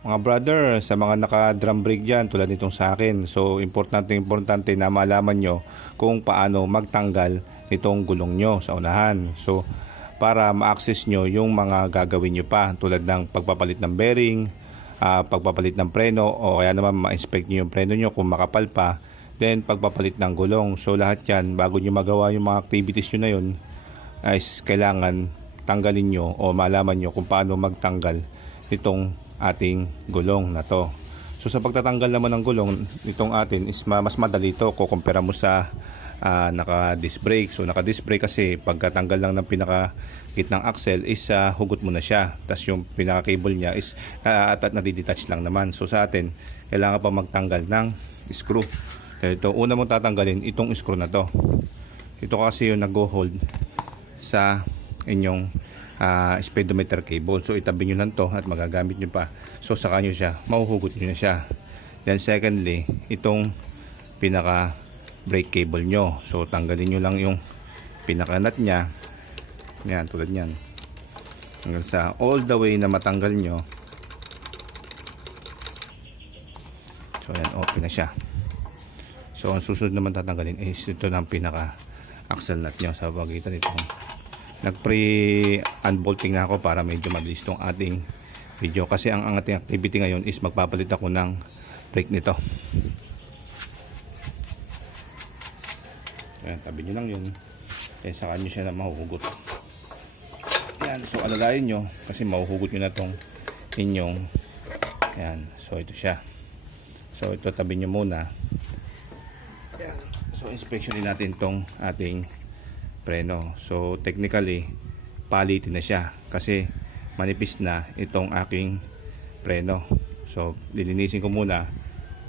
Mga brother, sa mga naka-drum brake dyan, tulad nitong sa akin. So, importante, importante na malaman nyo kung paano magtanggal nitong gulong nyo sa unahan. So, para ma-access nyo yung mga gagawin nyo pa tulad ng pagpapalit ng bearing, ah, pagpapalit ng preno o kaya naman ma-inspect nyo yung preno nyo kung makapal pa then pagpapalit ng gulong so lahat yan bago nyo magawa yung mga activities nyo na yun ay kailangan tanggalin nyo o malaman nyo kung paano magtanggal nitong ating gulong na to. So sa pagtatanggal naman ng gulong nitong atin is ma- mas madali to. Kukumpara mo sa ah, naka disc brake. So naka disc brake kasi pagkatanggal lang ng pinaka gitnang axle is ah, hugot mo na siya. Tapos yung pinaka cable niya is uh, at, at nadidetach lang naman. So sa atin kailangan pa magtanggal ng screw. Ito una mong tatanggalin itong screw na to. Ito kasi yung nag-hold sa inyong ah, speedometer cable. So itabi nyo lang to at magagamit nyo pa. So saka nyo siya mahuhugot nyo na siya. Then secondly itong pinaka brake cable nyo. So tanggalin nyo lang yung pinaka nut nya yan tulad yan hanggang sa all the way na matanggal nyo. So yan okay na siya. So ang susunod naman tatanggalin is ito ng pinaka axle nut nyo sa pagitan nito nag pre unbolting na ako para medyo mabilis tong ating video kasi ang, ang ating activity ngayon is magpapalit ako ng brake nito Ayan, tabi nyo lang yun. Then saka nyo siya na mahuhugot. Ayan, so alalayan nyo kasi mahuhugot nyo na tong inyong ayan, so ito siya. So ito tabi nyo muna. Ayan, so inspection din natin tong ating preno. So technically, palitin na siya kasi manipis na itong aking preno. So lilinisin ko muna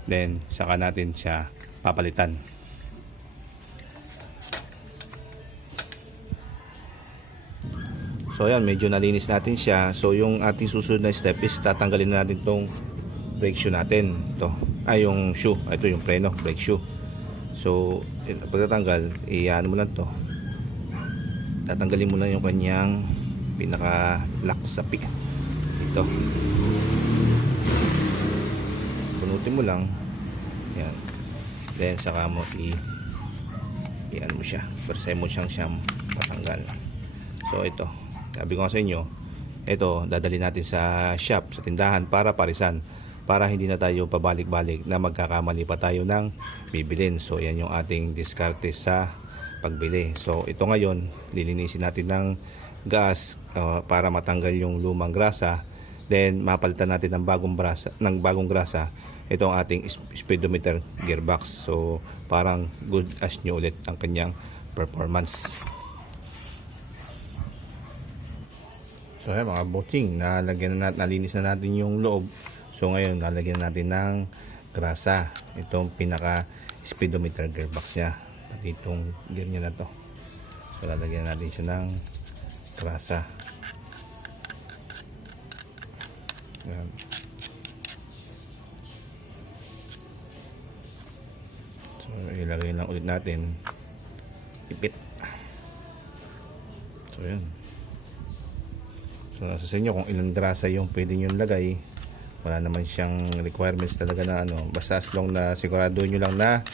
then saka natin siya papalitan. So ayan, medyo nalinis natin siya. So yung ating susunod na step is tatanggalin na natin tong brake shoe natin. Ito. Ay, yung shoe. Ito yung preno, brake shoe. So, pagtatanggal, iyan mo lang to. Tatanggalin mo lang yung kanyang pinaka-lock sa pick. Ito. Punutin mo lang. Yan. Then, saka mo i iyan mo siya. Persay mo siyang siyang patanggal. So, ito. Sabi ko sa inyo, ito, dadali natin sa shop, sa tindahan para parisan. Para hindi na tayo pabalik-balik na magkakamali pa tayo ng bibilin. So, yan yung ating diskarte sa pagbili. So, ito ngayon, lilinisin natin ng gas uh, para matanggal yung lumang grasa. Then, mapalitan natin ng bagong, brasa, ng bagong grasa itong ating sp- speedometer gearbox. So, parang good as new ulit ang kanyang performance. So ayan mga boting, nalagyan na natin, nalinis na natin yung loob. So ngayon, lalagyan natin ng grasa. Itong pinaka speedometer gearbox niya. Pati itong gear niya na to. So lalagyan natin siya ng grasa. Ayan. So ilagay lang ulit natin. Ipit. So yan. So nasa sa inyo kung ilang grasa yung pwede nyo lagay. Wala naman siyang requirements talaga na ano. Basta as long na sigurado nyo lang na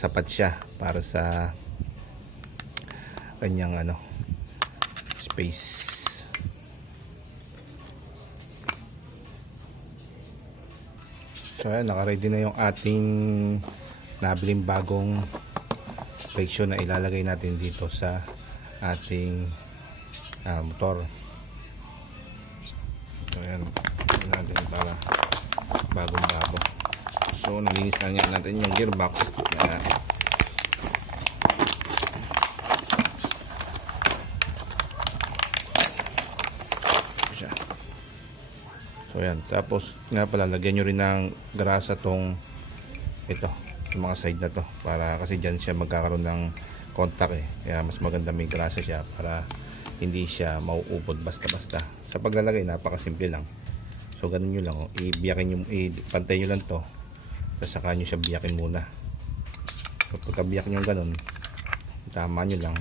sapat siya para sa kanyang ano space. So ayan, naka-ready na yung ating nabiling bagong friction na ilalagay natin dito sa ating ah, motor. So ayan, natin para bagong bago. So nalinis na nga natin yung gearbox. Siya. So ayan, tapos nga pala lagyan nyo rin ng grasa tong ito, yung mga side na to para kasi dyan siya magkakaroon ng contact eh. Kaya mas maganda may grasa siya para hindi siya mauubod basta-basta. Sa paglalagay, napakasimple lang. So, ganun nyo lang. Oh. Ibiyakin nyo, ipantay nyo lang to. Tapos saka nyo siya biyakin muna. Pagka biyak nyo ganun, tama nyo lang.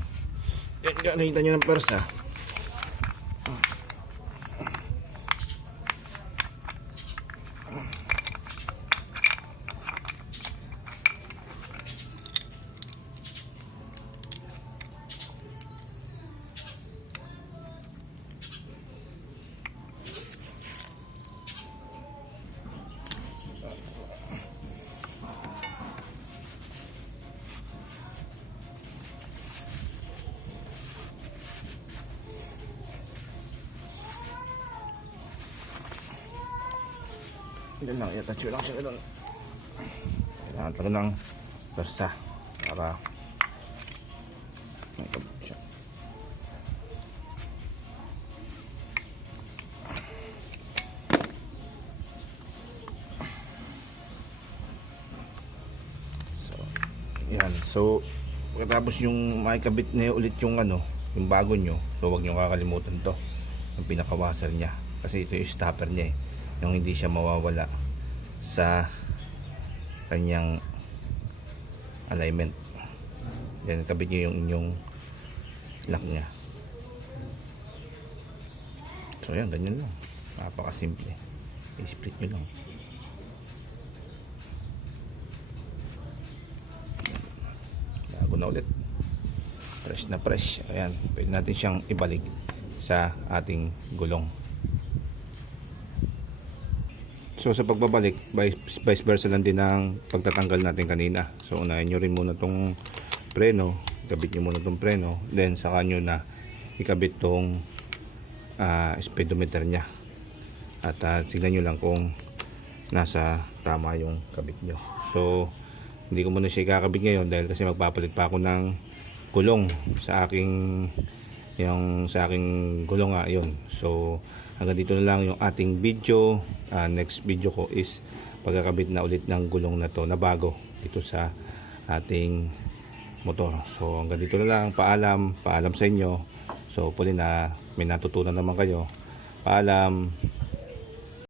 Yan, yan, nakita nyo ng persa. Yan lang, ko lang siya ganun. Kailangan talaga ng persa para makabit siya. So, yan. So, pagkatapos yung makikabit na ulit yung ano, yung bago nyo, so wag nyo kakalimutan to. Yung pinaka-washer niya. Kasi ito yung stopper niya eh. Yung hindi siya mawawala sa kanyang alignment. Yan, kabit nyo yung inyong lock niya. So yan, ganyan lang. Napakasimple. I-split nyo lang. Bago na ulit. Fresh na fresh. Ayan, pwede natin siyang ibalik sa ating gulong. So sa pagbabalik, vice, vice versa lang din ang pagtatanggal natin kanina. So unahin nyo rin muna tong preno, ikabit nyo muna tong preno, then saka nyo na ikabit tong ah, speedometer nya. At uh, tignan nyo lang kung nasa tama yung kabit nyo. So hindi ko muna siya ikakabit ngayon dahil kasi magpapalit pa ako ng gulong sa aking yung sa aking gulong nga yun. So hanggang dito na lang yung ating video. Ah, next video ko is pagkakabit na ulit ng gulong na to na bago dito sa ating motor. So hanggang dito na lang. Paalam. Paalam sa inyo. So puli na may natutunan naman kayo. Paalam.